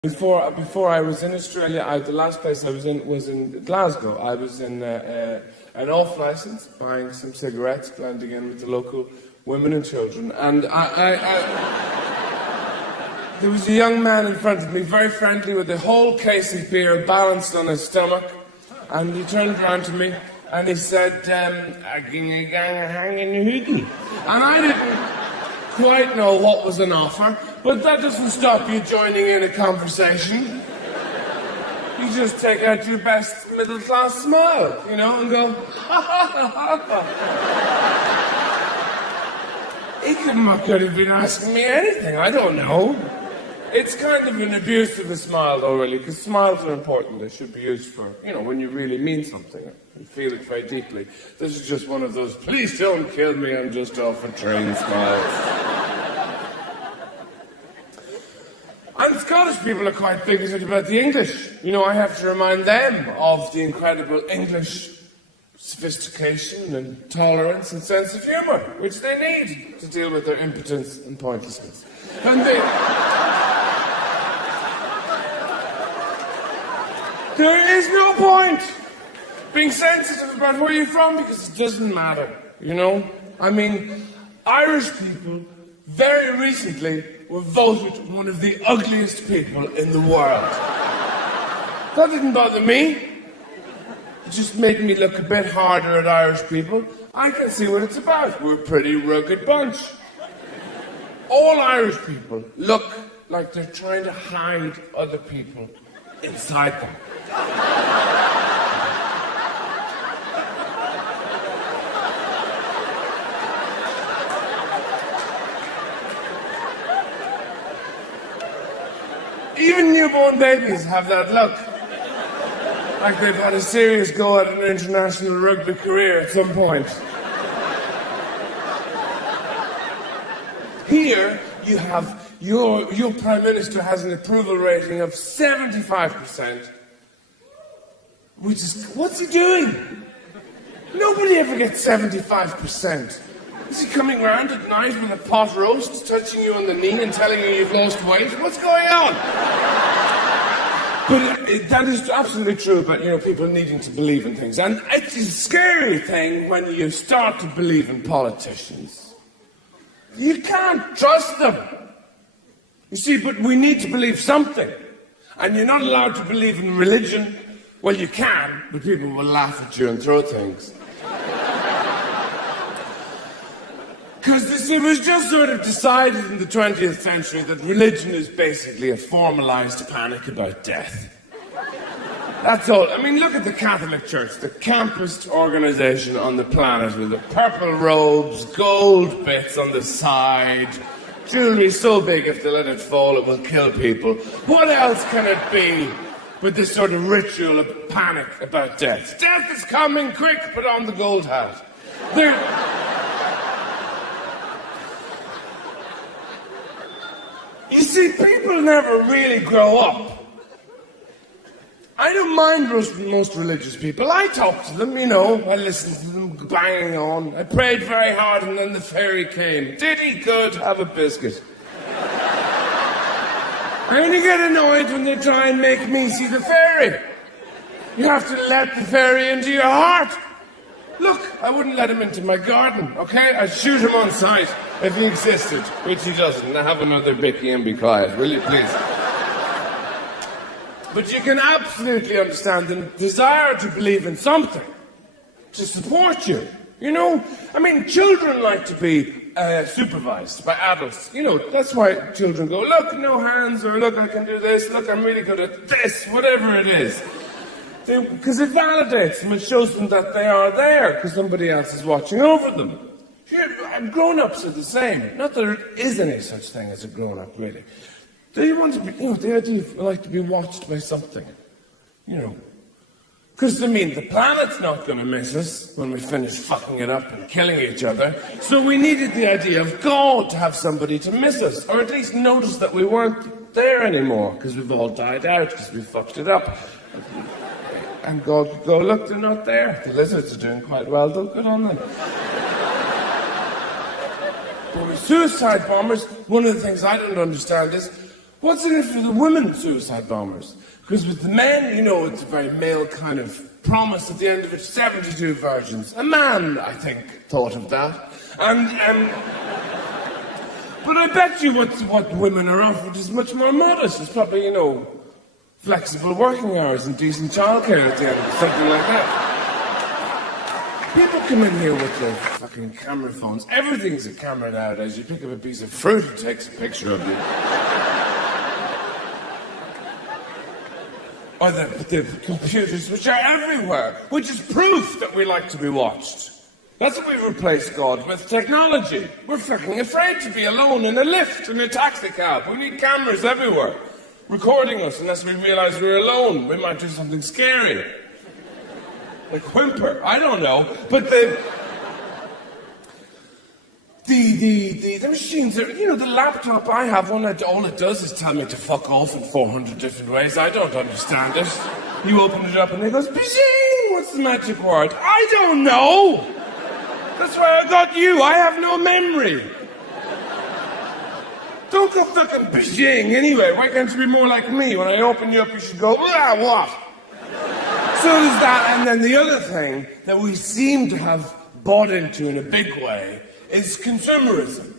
Before I was in Australia, the last place I was in Glasgow. I was in an off license, buying some cigarettes, blending in with the local women and children. And there was a young man in front of me, very friendly, with a whole case of beer balanced on his stomach. And he turned around to me and he said, and I didn't quite know what was an offer, but that doesn't stop you joining in a conversation. You just take out your best middle-class smile, you know, and go, ha ha ha ha ha. He could have been asking me anything, I don't know. It's kind of an abuse of a smile, though, really, because smiles are important. They should be used for, you know, when you really mean something and feel it very deeply. This is just one of those, please don't kill me, I'm just off a train smiles. And Scottish people are quite bigoted about the English. You know, I have to remind them of the incredible English sophistication and tolerance and sense of humour, which they need to deal with their impotence and pointlessness. And there is no point being sensitive about where you're from because it doesn't matter, you know? I mean, Irish people very recently were voted one of the ugliest people in the world. That didn't bother me. It just made me look a bit harder at Irish people. I can see what it's about. We're a pretty rugged bunch. All Irish people look like they're trying to hide other people inside them. Even newborn babies have that look. Like they've had a serious go at an international rugby career at some point. Here, you have your Prime Minister has an approval rating of 75%. Which is, what's he doing? Nobody ever gets 75%. Is he coming round at night with a pot roast, touching you on the knee and telling you you've lost weight? What's going on? But that is absolutely true about, you know, people needing to believe in things. And it's a scary thing when you start to believe in politicians. You can't trust them. You see, but we need to believe something. And you're not allowed to believe in religion. Well, you can, but people will laugh at you and throw things. Because it was just sort of decided in the 20th century that religion is basically a formalized panic about death. That's all. I mean, look at the Catholic Church, the campest organization on the planet with the purple robes, gold bits on the side, jewelry so big if they let it fall it will kill people. What else can it be but this sort of ritual of panic about death? Death is coming, quick, put on the gold hat. You see, people never really grow up. I don't mind most religious people. I talk to them, you know. I listen to them banging on. I prayed very hard and then the fairy came. Did he? Good. Have a biscuit. I only get annoyed when they try and make me see the fairy. You have to let the fairy into your heart. Look, I wouldn't let him into my garden, okay? I'd shoot him on sight if he existed, which he doesn't. Now have another bicky and be quiet, will you, please? But you can absolutely understand the desire to believe in something, to support you. You know, I mean, children like to be supervised by adults. You know, that's why children go, look, no hands, or look, I can do this, look, I'm really good at this, whatever it is. Because it validates them, it shows them that they are there, because somebody else is watching over them. Grown-ups are the same. Not that there is any such thing as a grown-up, really. They want to be, you know, the idea of like to be watched by something. You know. Because, I mean, the planet's not going to miss us when we finish fucking it up and killing each other. So we needed the idea of God to have somebody to miss us, or at least notice that we weren't there anymore, because we've all died out, because we fucked it up. And God could go, look, they're not there. The lizards are doing quite well, though. Good on them. But with suicide bombers, one of the things I don't understand is What's in it for the women suicide bombers? Because with the men, you know, it's a very male kind of promise at the end of it, 72 virgins. A man, I think, thought of that. But I bet you what women are offered is much more modest. It's probably, you know, flexible working hours and decent childcare at the end, something like that. People come in here with their fucking camera phones. Everything's a camera nowadays. You pick up a piece of fruit, it takes a picture of you. Or the computers, which are everywhere, which is proof that we like to be watched. That's what we've replaced God with, technology. We're fucking afraid to be alone in a lift, in a taxi cab. We need cameras everywhere, recording us unless we realize we're alone. We might do something scary. Like whimper, I don't know. But the machines are, you know, the laptop I have, all it does is tell me to fuck off in 400 different ways. I don't understand it. You open it up and it goes, Beijing! What's the magic word? I don't know! That's why I got you. I have no memory. Don't go fucking Beijing anyway. Why can't you be more like me? When I open you up, you should go, what? So there's that, and then the other thing that we seem to have bought into in a big way is consumerism.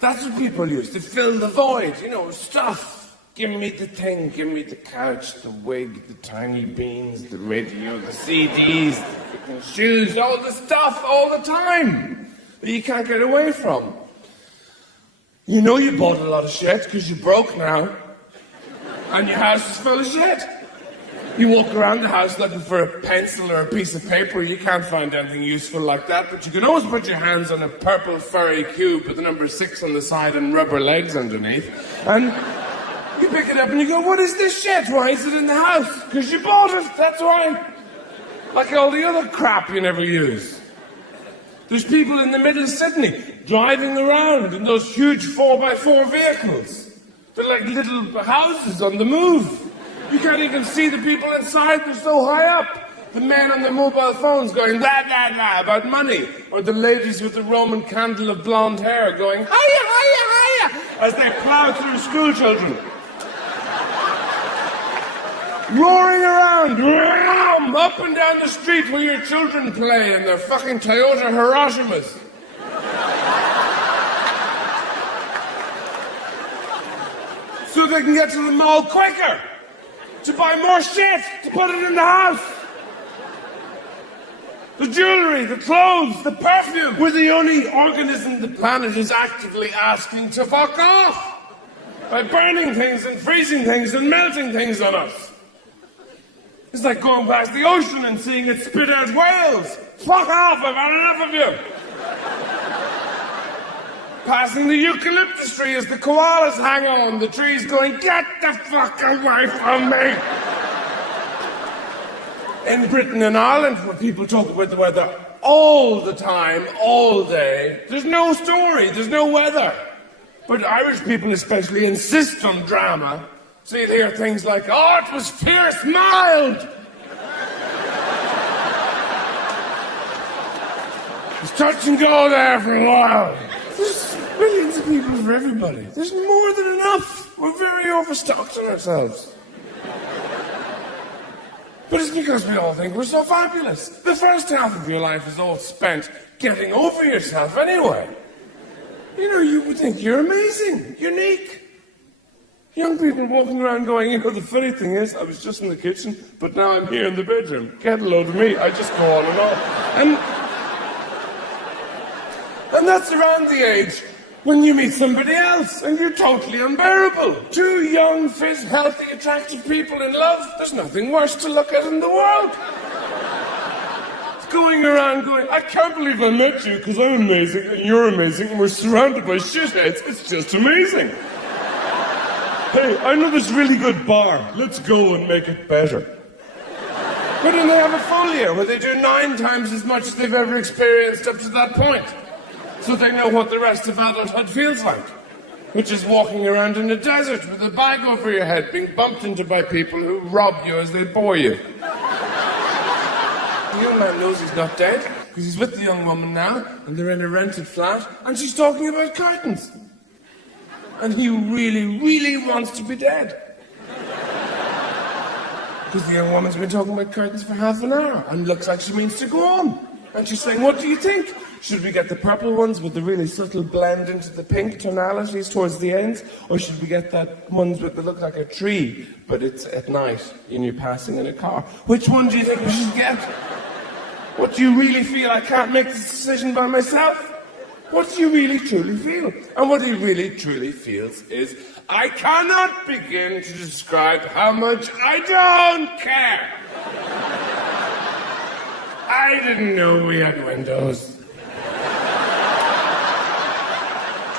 That's what people use to fill the void, you know, stuff. Give me the thing, give me the couch, the wig, the tiny beans, the radio, the CDs, the freaking shoes, all the stuff, all the time that you can't get away from. You know you bought a lot of shit because you're broke now and your house is full of shit. You walk around the house looking for a pencil or a piece of paper, you can't find anything useful like that, but you can always put your hands on a purple furry cube with the number 6 on the side and rubber legs underneath, and you pick it up and you go, what is this shit? Why is it in the house? Because you bought it, that's why. Like all the other crap you never use. There's people in the middle of Sydney driving around in those huge 4x4 vehicles. They're like little houses on the move. You can't even see the people inside, they're so high up. The men on their mobile phones going blah, blah, blah about money. Or the ladies with the Roman candle of blonde hair going hiya, hiya, hiya, as they plough through school children. Roaring around, up and down the street where your children play in their fucking Toyota Hiroshimas. So they can get to the mall quicker. To buy more shit, to put it in the house. The jewellery, the clothes, the perfume. We're the only organism the planet is actively asking to fuck off. By burning things and freezing things and melting things on us. It's like going past the ocean and seeing it spit out whales. Fuck off, I've had enough of you. Passing the eucalyptus tree as the koalas hang on, the tree's going, get the fuck away from me! In Britain and Ireland, where people talk about the weather all the time, all day, there's no story, there's no weather. But Irish people especially insist on drama, so you'd hear things like, oh, it was fierce mild! It's touch and go there for a while. There's millions of people for everybody. There's more than enough. We're very overstocked on ourselves. But it's because we all think we're so fabulous. The first half of your life is all spent getting over yourself anyway. You know, you would think you're amazing, unique. Young people walking around going, you know, the funny thing is, I was just in the kitchen, but now I'm here in the bedroom. Get a load of me. I just go on and on. And that's around the age when you meet somebody else and you're totally unbearable. Two young, fit, healthy, attractive people in love. There's nothing worse to look at in the world. Going around going, I can't believe I met you because I'm amazing and you're amazing and we're surrounded by shitheads. It's just amazing. Hey, I know this really good bar. Let's go and make it better. But then they have a full year where they do 9 times as much as they've ever experienced up to that point. So they know what the rest of adulthood feels like, which is walking around in a desert with a bag over your head, being bumped into by people who rob you as they bore you. The young man knows he's not dead, because he's with the young woman now, and they're in a rented flat, and she's talking about curtains. and he really, really wants to be dead. Because the young woman's been talking about curtains for half an hour and looks like she means to go on. And she's saying, what do you think? Should we get the purple ones with the really subtle blend into the pink tonalities towards the ends? Or should we get that ones with the look like a tree, but it's at night and you're passing in a car? Which one do you think we should get? What do you really feel? I can't make this decision by myself. What do you really truly feel? And what he really truly feels is, I cannot begin to describe how much I don't care. I didn't know we had windows.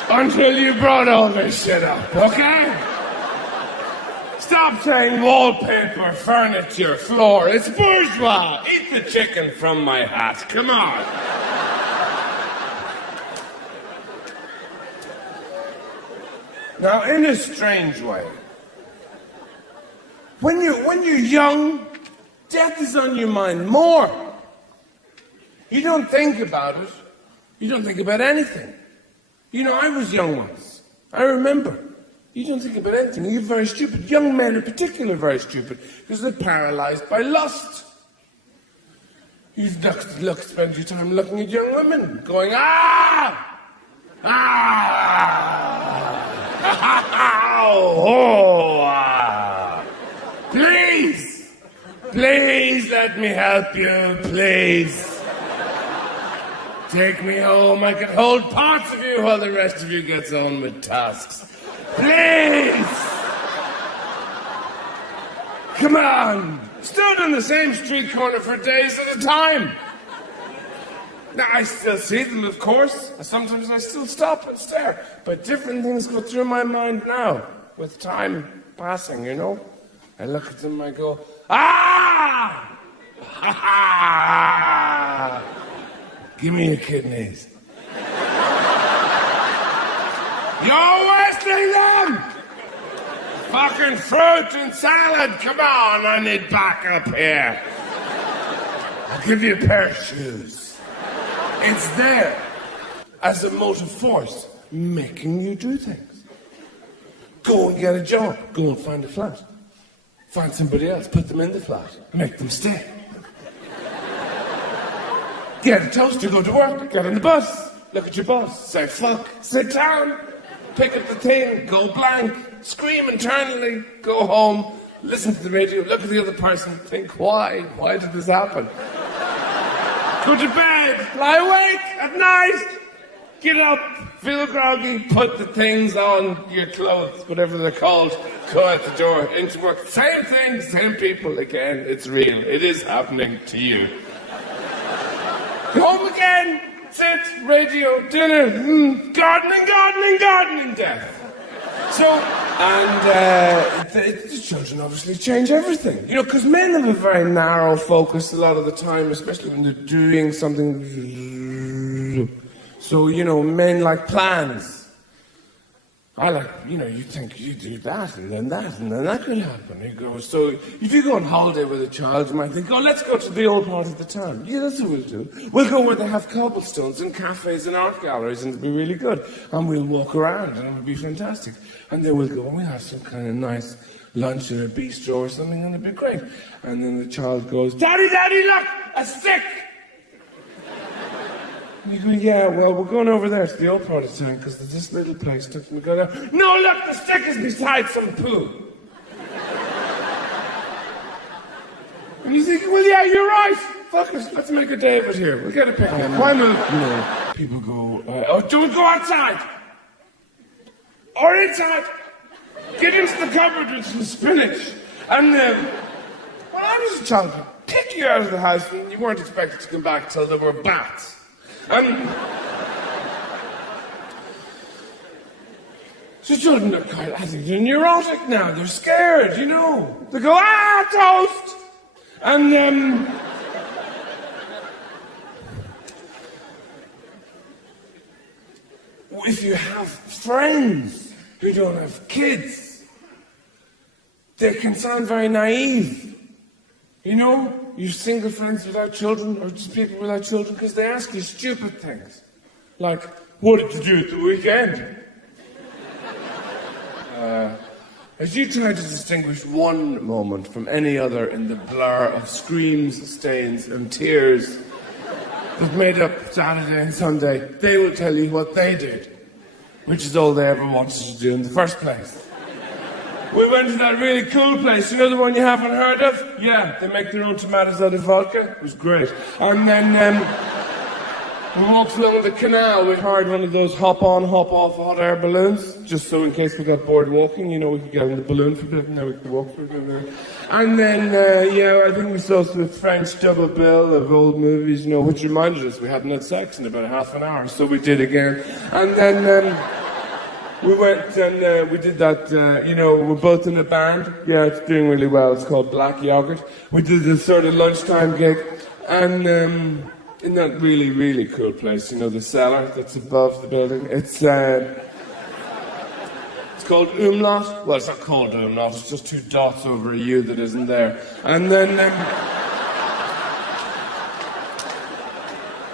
Until you brought all this shit up, okay? Stop saying wallpaper, furniture, floor. It's bourgeois. Eat the chicken from my hat. Come on. Now, in a strange way, when you're young, death is on your mind more. You don't think about it. You don't think about anything. You know, I was young once. I remember. You don't think about anything. You're very stupid. Young men in particular are very stupid because they're paralyzed by lust. You spend your time looking at young women, going, ah! Ah! Oh, ah! Please! Please let me help you, please. Take me home. I can hold parts of you while the rest of you gets on with tasks. Please! Come on! Stood on the same street corner for days at a time. Now, I still see them, of course. Sometimes I still stop and stare. But different things go through my mind now, with time passing, you know? I look at them, I go, ah! Ha ha! Give me your kidneys. You're wasting them! Fucking fruit and salad, come on, I need backup here. I'll give you a pair of shoes. It's there as a motive force, making you do things. Go and get a job. Go and find a flat. Find somebody else, put them in the flat, make them stay. Get a toaster, go to work, get on the bus, look at your boss, say fuck, sit down, pick up the thing, go blank, scream internally, go home, listen to the radio, look at the other person, think why did this happen? Go to bed, lie awake at night, get up, feel groggy, put the things on your clothes, whatever they're called, go out the door, into work, same thing, same people again, it's real, it is happening to you. Home again, sit, radio, dinner, gardening, death. So, and the children obviously change everything. You know, because men have a very narrow focus a lot of the time, especially when they're doing something. So, you know, men like plans. I like, you know, you think you do that, and then that can happen. You go, so if you go on holiday with a child, you might think, oh, let's go to the old part of the town. Yeah, that's what we'll do. We'll go where they have cobblestones and cafes and art galleries, and it'll be really good. And we'll walk around, and it'll be fantastic. And then we'll go and we'll have some kind of nice lunch at a bistro or something, and it'll be great. And then the child goes, Daddy, look, a stick! And you go, yeah, well, we're going over there to the old part of town because there's this little place. And we go there. No, look, the stick is beside some poo. And you think, well, yeah, you're right. Fuck it, let's make a day of it here. We'll get a picnic. Why not? You know, people go, oh, don't go outside. Or inside. Get into the cupboard with some spinach. And, well, I was a child. Kick you out of the house and you weren't expected to come back till there were bats. So children are quite, I think they're neurotic now. They're scared, you know. They go, toast! And, if you have friends who don't have kids, they can sound very naive. You know? You single friends without children, or just people without children, because they ask you stupid things. Like, what did you do at the weekend? as you try to distinguish one moment from any other in the blur of screams, stains, and tears that made up Saturday and Sunday, they will tell you what they did, which is all they ever wanted to do in the first place. We went to that really cool place, you know the one you haven't heard of? Yeah, they make their own tomatoes out of vodka. It was great. And then we walked along the canal. We hired one of those hop-on, hop-off hot air balloons, just so in case we got bored walking, you know, we could get in the balloon for a bit and then we could walk for a bit. And then, I think we saw some French double bill of old movies, you know, which reminded us we hadn't had sex in about half an hour, so we did again. And then we went and we did that, we're both in a band. Yeah, it's doing really well. It's called Black Yogurt. We did this sort of lunchtime gig. And in that really, really cool place, you know, the cellar that's above the building. It's called Umlaut. Well, it's not called Umlaut. It's just two dots over a U that isn't there. And then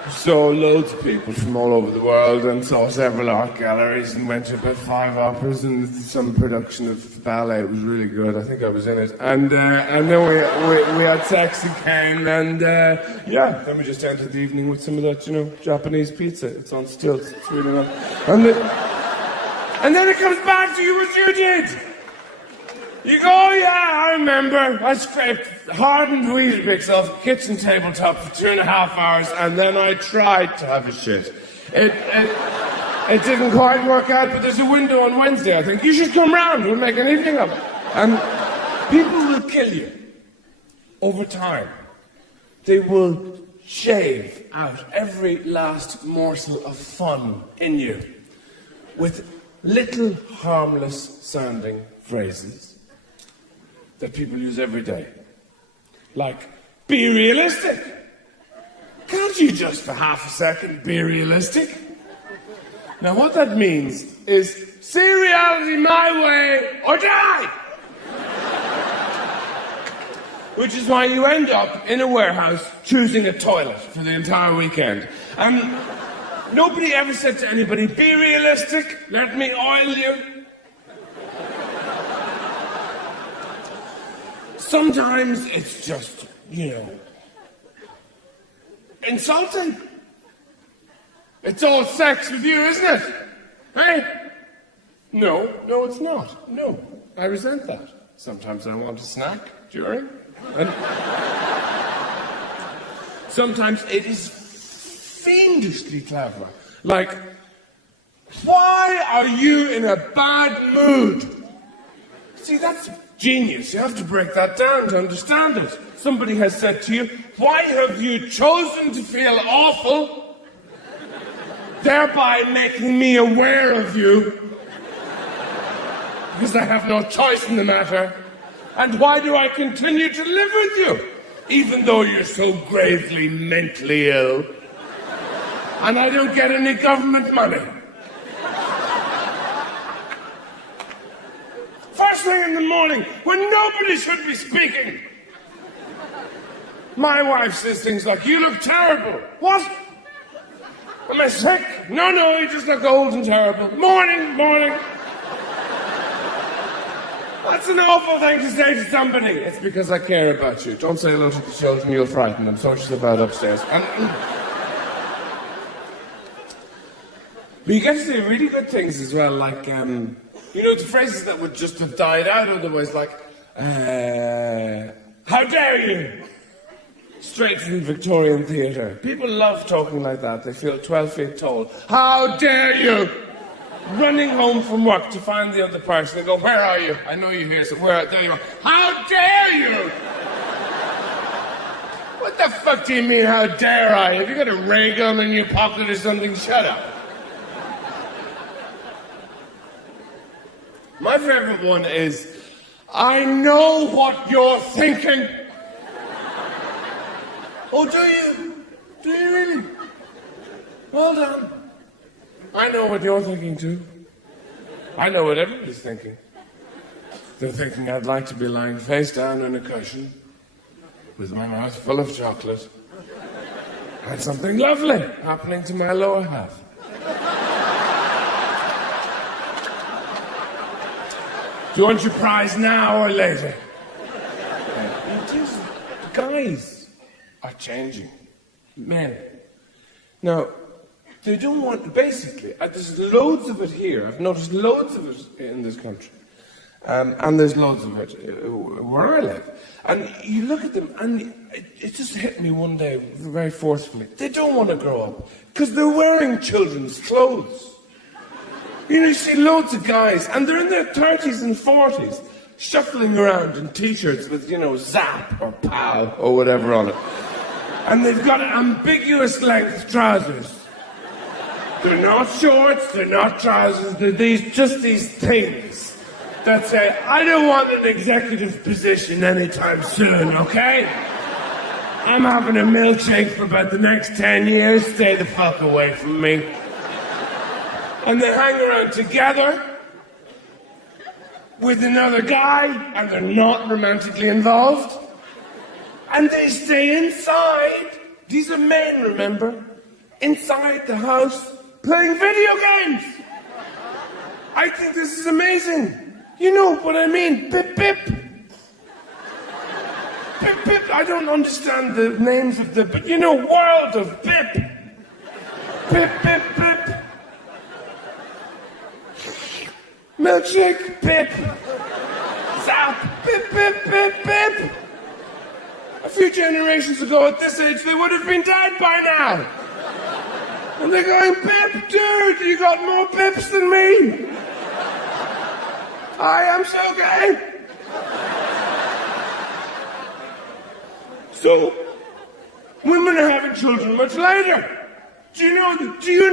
saw loads of people from all over the world and saw several art galleries and went to about 5 operas and some production of ballet. It was really good. I think I was in it. And then we had sex again and then we just ended the evening with some of that, you know, Japanese pizza. It's on stilts. It's really nice. And then it comes back to you as you did. You go, oh yeah, I remember. I scraped hardened Weetabix off the kitchen tabletop for 2.5 hours, and then I tried to have a shit. It didn't quite work out, but there's a window on Wednesday, I think. You should come round, we'll make an evening of it. And people will kill you over time. They will shave out every last morsel of fun in you with little harmless sounding phrases that people use every day. Like, be realistic. Can't you just for half a second be realistic? Now what that means is, see reality my way or die! Which is why you end up in a warehouse choosing a toilet for the entire weekend. And nobody ever said to anybody, be realistic, let me oil you. Sometimes it's just, insulting. It's all sex with you, isn't it? Hey? No, it's not. No, I resent that. Sometimes I want a snack during. And sometimes it is fiendishly clever. Like, why are you in a bad mood? See, that's genius. You have to break that down to understand it. Somebody has said to you, why have you chosen to feel awful, thereby making me aware of you? Because I have no choice in the matter. And why do I continue to live with you, even though you're so gravely mentally ill? And I don't get any government money. First thing in the morning, when nobody should be speaking, my wife says things like, you look terrible. What? Am I sick? No, you just look old and terrible. Morning. That's an awful thing to say to somebody. It's because I care about you. Don't say hello to the children, you'll frighten them. So she's about upstairs. But you get to say really good things as well, like, the phrases that would just have died out otherwise, like, how dare you? Straight from the Victorian theatre. People love talking like that. They feel 12 feet tall. How dare you? Running home from work to find the other person. They go, where are you? I know you're here, so there you are. How dare you? What the fuck do you mean, how dare I? Have you got a ray gun in your pocket or something? Shut up. My favourite one is, I know what you're thinking. Oh, do you? Do you really? Well done. I know what you're thinking too. I know what everybody's thinking. They're thinking I'd like to be lying face down on a cushion with my mouth full of chocolate and something lovely happening to my lower half. Do you want your prize now or later? Guys are changing. Men. Now, they don't want, basically, there's loads of it here. I've noticed loads of it in this country. And there's loads of it where I live. And you look at them, and it just hit me one day very forcefully. They don't want to grow up because they're wearing children's clothes. You know, you see loads of guys, and they're in their 30s and 40s, shuffling around in t-shirts with, you know, Zap or Pow or whatever on it. And they've got ambiguous length trousers. They're not shorts, they're not trousers, they're just these things that say, I don't want an executive position anytime soon, okay? I'm having a milkshake for about the next 10 years, stay the fuck away from me. And they hang around together with another guy, and they're not romantically involved. And they stay inside. These are men, remember? Inside the house, playing video games. I think this is amazing. You know what I mean? Bip, bip. Bip, bip. I don't understand the names of the, but you know, world of bip. Bip, bip, bip. Milkshake, bip. Zap, bip, bip, bip, bip. A few generations ago at this age, they would have been dead by now. And they're going, Pip, dude, you got more pips than me. I am so gay. So, women are having children much later. Do you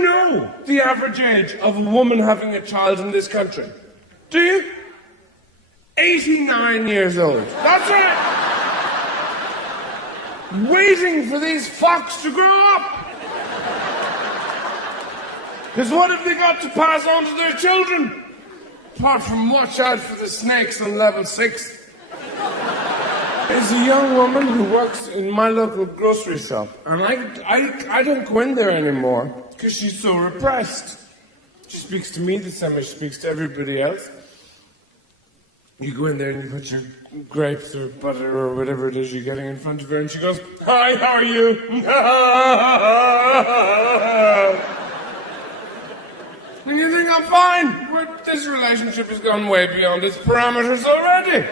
know the average age of a woman having a child in this country? Do you? 89 years old. That's right. Waiting for these fucks to grow up. Because what have they got to pass on to their children? Apart from watch out for the snakes on level 6. There's a young woman who works in my local grocery shop, and I don't go in there anymore because she's so repressed. She speaks to me the same way she speaks to everybody else. You go in there and you put your grapes or butter or whatever it is you're getting in front of her, and she goes, "Hi, how are you?" And you think, I'm fine. This relationship has gone way beyond its parameters already.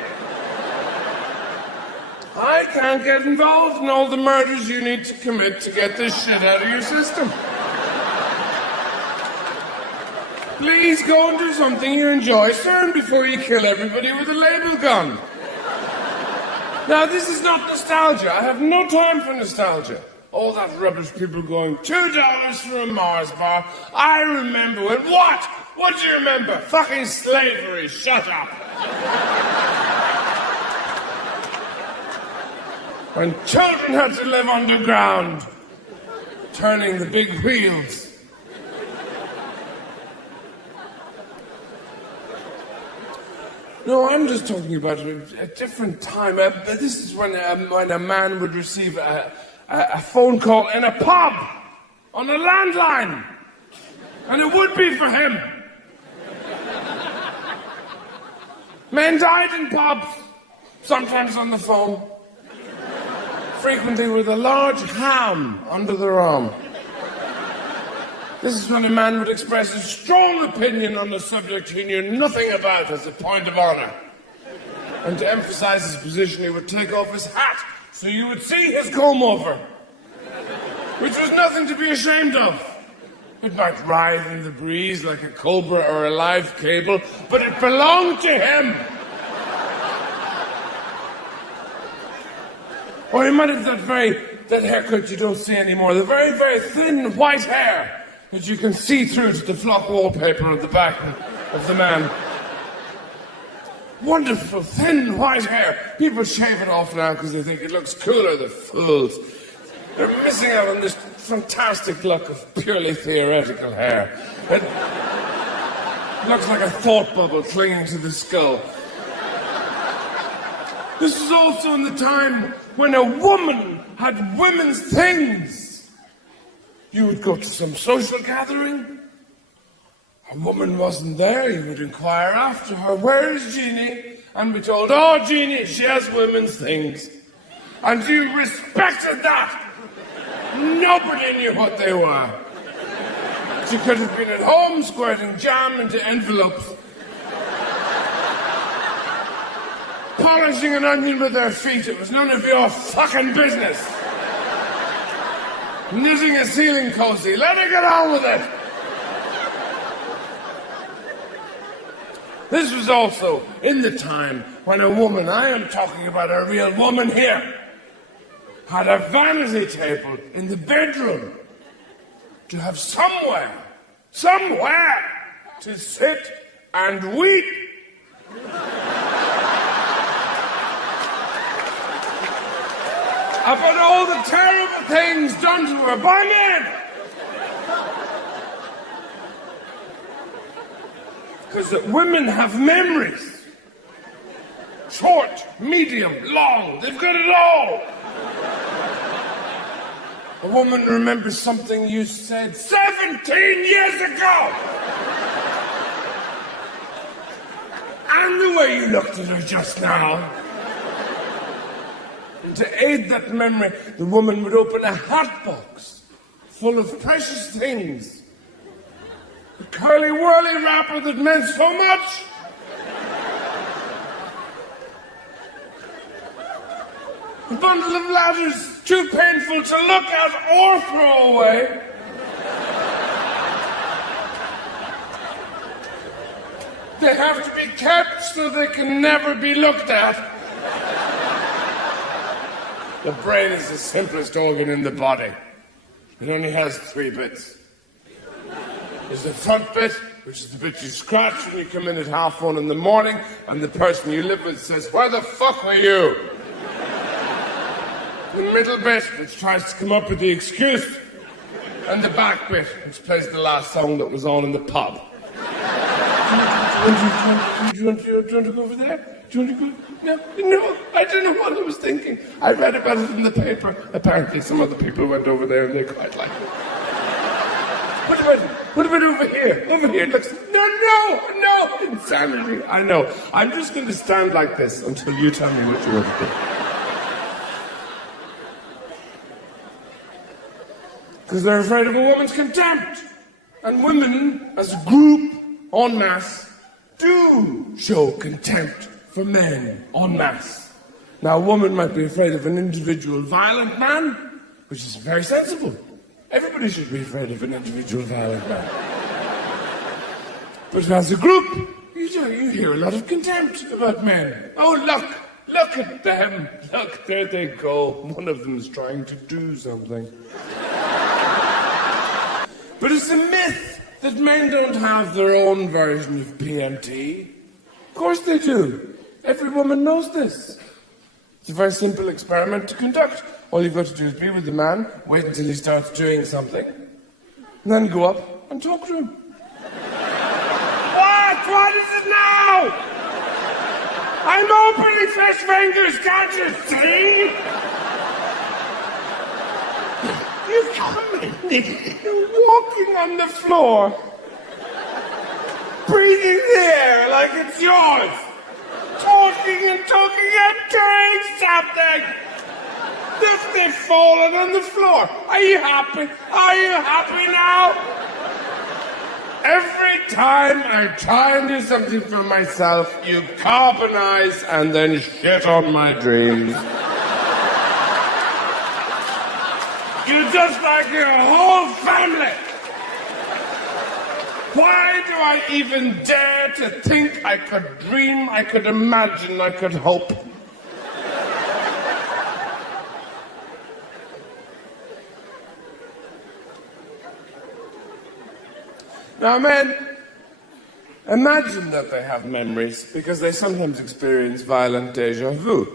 I can't get involved in all the murders you need to commit to get this shit out of your system. Please go and do something you enjoy, sir, before you kill everybody with a label gun. Now, this is not nostalgia. I have no time for nostalgia. All that rubbish, people going, $2 for a Mars bar. I remember when, what? What do you remember? Fucking slavery, shut up. When children had to live underground, turning the big wheels. No, I'm just talking about a different time. This is when a man would receive a phone call in a pub on a landline, and it would be for him. Men died in pubs, sometimes on the phone, frequently with a large ham under their arm. This is when a man would express a strong opinion on a subject he knew nothing about as a point of honor. And to emphasize his position, he would take off his hat so you would see his comb-over, which was nothing to be ashamed of. It might writhe in the breeze like a cobra or a live cable, but it belonged to him. Or he might have that haircut you don't see anymore, the very, very thin white hair that you can see through to the flock wallpaper at the back of the man. Wonderful, thin white hair. People shave it off now because they think it looks cooler, the fools. They're missing out on this fantastic look of purely theoretical hair. It looks like a thought bubble clinging to the skull. This was also in the time when a woman had women's things. You would go to some social gathering, a woman wasn't there, you would inquire after her, where is Jeannie? And be told, oh, Jeannie, she has women's things. And you respected that. Nobody knew what they were. She could have been at home squirting jam into envelopes, polishing an onion with her feet. It was none of your fucking business. Knitting a ceiling cozy. Let her get on with it. This was also in the time when a woman, I am talking about a real woman here, had a vanity table in the bedroom to have somewhere to sit and weep. About all the terrible things done to her by men. Because women have memories. Short, medium, long. They've got it all. A woman remembers something you said 17 years ago. And the way you looked at her just now. And to aid that memory, the woman would open a hat box full of precious things. A curly whirly wrapper that meant so much. A bundle of letters too painful to look at or throw away. They have to be kept so they can never be looked at. The brain is the simplest organ in the body. It only has 3 bits. There's the front bit, which is the bit you scratch when you come in at 1:30 in the morning, and the person you live with says, where the fuck were you? The middle bit, which tries to come up with the excuse, and the back bit, which plays the last song that was on in the pub. Do you want to go over there? Do you want to go? No, I don't know what I was thinking. I read about it in the paper. Apparently some other people went over there and they quite liked it. What about over here? Over here. No, insanity. I know. I'm just going to stand like this until you tell me what you want to do. Because they're afraid of a woman's contempt. And women, as a group, en masse, do show contempt for men en masse. Now, a woman might be afraid of an individual violent man, which is very sensible. Everybody should be afraid of an individual violent man. But as a group, you hear a lot of contempt about men. Oh, look at them. Look, there they go. One of them's trying to do something. But it's a myth that men don't have their own version of PMT. Of course they do. Every woman knows this. It's a very simple experiment to conduct. All you've got to do is be with the man, wait until he starts doing something, and then go up and talk to him. What is it now? I'm opening fish fingers, can't you see? You come in, you're walking on the floor, breathing the air like it's yours, talking and doing something. They've fallen on the floor. Are you happy? Are you happy now? Every time I try and do something for myself, you carbonize and then shit on my dreams. You just like your whole family. Why do I even dare to think I could dream, I could imagine, I could hope? Now, men, imagine that they have memories because they sometimes experience violent déjà vu.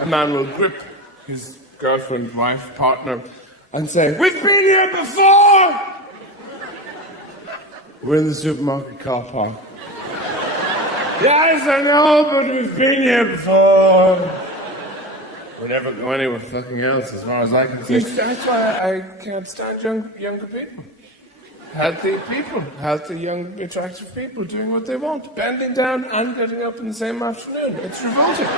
A man will grip his girlfriend, wife, partner and say, we've been here before! We're in the supermarket car park. Yes, I know, but we've been here before. We never go anywhere fucking else as far as I can see. That's why I can't stand younger people. Healthy people, healthy, young, attractive people doing what they want, bending down and getting up in the same afternoon. It's revolting.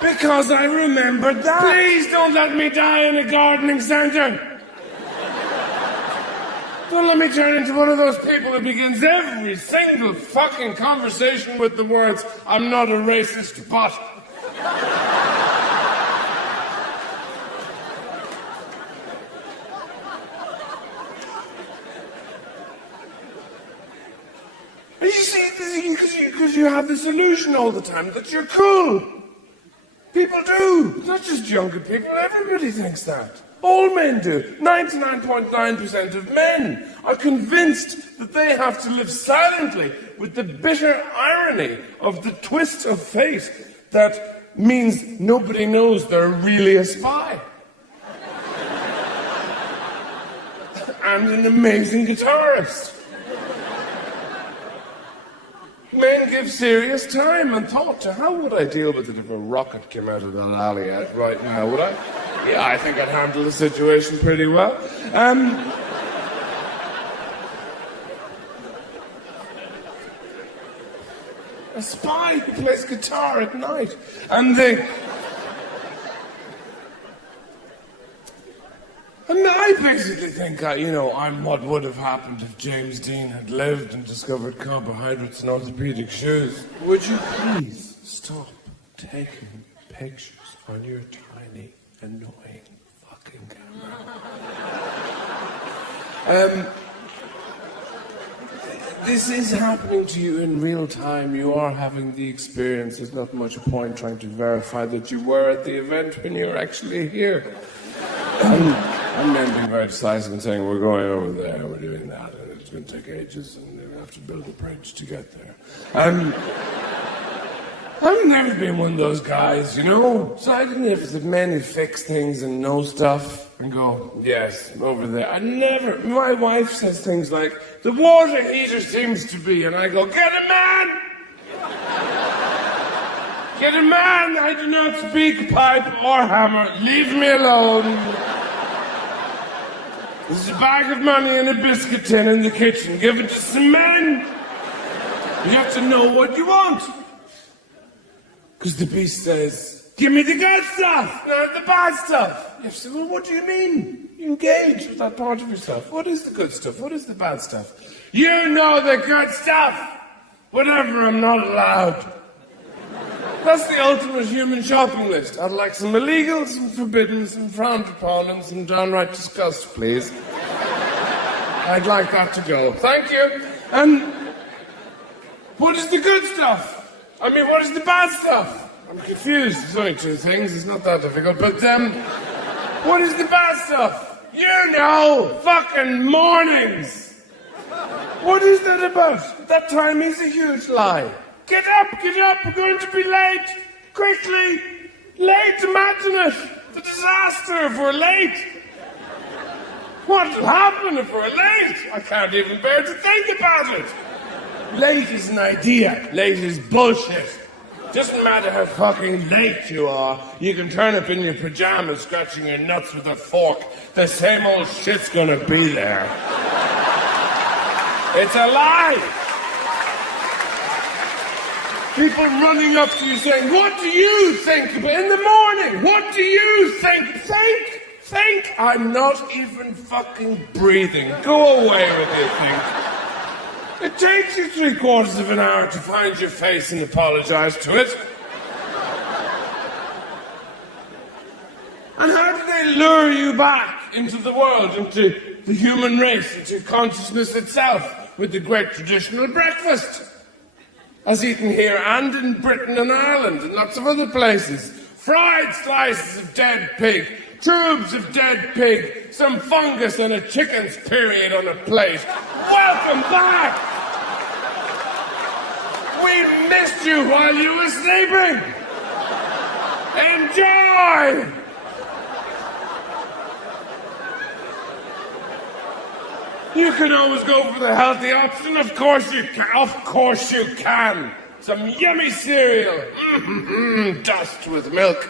Because I remembered that. Please don't let me die in a gardening centre. Don't let me turn into one of those people who begins every single fucking conversation with the words, "I'm not a racist, but..." And you see, because you have this illusion all the time that you're cool. People do. Not just younger people, everybody thinks that. All men do. 99.9% of men are convinced that they have to live silently with the bitter irony of the twist of fate that means nobody knows they're really a spy. And an amazing guitarist. Men give serious time and thought to how would I deal with it if a rocket came out of that alley right now, would I? Yeah, I think I'd handle the situation pretty well. A spy who plays guitar at night. And I basically think, I'm what would have happened if James Dean had lived and discovered carbohydrates in orthopedic shoes. Would you please stop taking pictures on your tiny, annoying fucking camera? This is happening to you in real time. You are having the experience. There's not much point trying to verify that you were at the event when you were actually here. And men being very decisive and saying, we're going over there, we're doing that, and it's going to take ages, and we're going to have to build a bridge to get there. I've never been one of those guys, So I didn't know if the men who fix things and know stuff and go, yes, over there. My wife says things like, the water heater seems to be, and I go, get a man! Get a man! I do not speak pipe or hammer. Leave me alone. There's a bag of money and a biscuit tin in the kitchen. Give it to some men. You have to know what you want. Because the beast says, give me the good stuff, not the bad stuff. You have to say, well, what do you mean? You engage with that part of yourself. What is the good stuff? What is the bad stuff? You know the good stuff. Whatever I'm not allowed. That's the ultimate human shopping list. I'd like some illegal, some forbidden, some frowned upon, and some downright disgust, please. I'd like that to go. Thank you. And what is the good stuff? What is the bad stuff? I'm confused. There's only two things. It's not that difficult. But, what is the bad stuff? Fucking mornings. What is that about? That time is a huge lie. Get up, we're going to be late. Quickly. Late, imagine it. The disaster if we're late. What will happen if we're late? I can't even bear to think about it. Late is an idea. Late is bullshit. Doesn't matter how fucking late you are. You can turn up in your pajamas scratching your nuts with a fork. The same old shit's gonna be there. It's a lie. People running up to you saying, what do you think in the morning? What do you think? Think. I'm not even fucking breathing. Go away with your think. It takes you 3/4 of an hour to find your face and apologize to it. And how do they lure you back into the world, into the human race, into consciousness itself, with the great traditional breakfast? As eaten here and in Britain and Ireland and lots of other places. Fried slices of dead pig, tubes of dead pig, some fungus and a chicken's period on a plate. Welcome back! We missed you while you were sleeping! Enjoy! You can always go for the healthy option. Of course you can. Of course you can. Some yummy cereal. Dust with milk.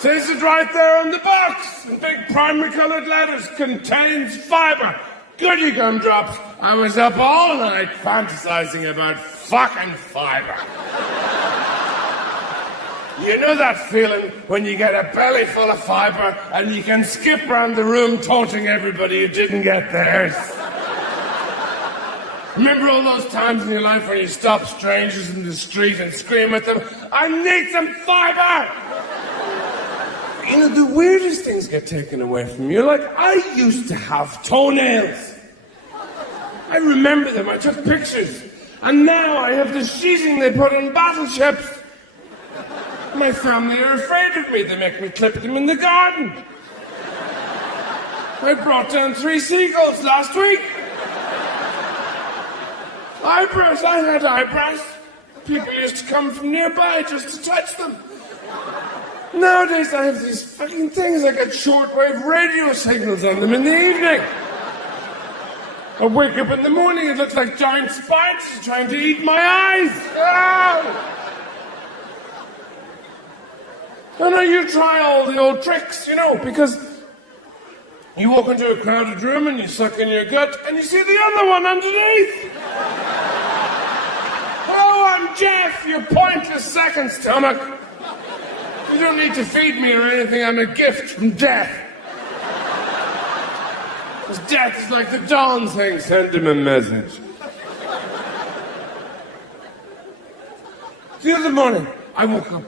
Says it right there on the box. In big primary coloured letters. Contains fibre. Goody gumdrops. I was up all night fantasizing about fucking fibre. You know that feeling when you get a belly full of fibre and you can skip around the room taunting everybody who didn't get theirs? Remember all those times in your life when you stop strangers in the street and scream at them, I need some fibre! You know, the weirdest things get taken away from you. Like, I used to have toenails. I remember them, I took pictures. And now I have the sheeting they put on battleships. My family are afraid of me. They make me clip them in the garden. I brought down 3 seagulls last week. Eyebrows. I had eyebrows. People used to come from nearby just to touch them. Nowadays I have these fucking things. I get shortwave radio signals on them in the evening. I wake up in the morning, it looks like giant spiders trying to eat my eyes. Ah! No, you try all the old tricks, you know, because you walk into a crowded room and you suck in your gut and you see the other one underneath. Hello, I'm Jeff, your pointless second stomach. You don't need to feed me or anything, I'm a gift from death. Because death is like the dawn thing, send him a message. The other morning, I woke up.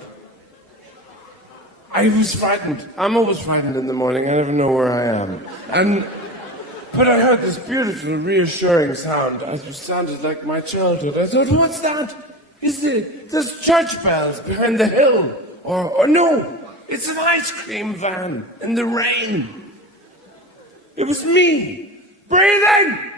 I was frightened. I'm always frightened in the morning. I never know where I am. But I heard this beautiful, reassuring sound. It sounded like my childhood. I thought, what's that? There's church bells behind the hill. Or no, it's an ice cream van in the rain. It was me, breathing.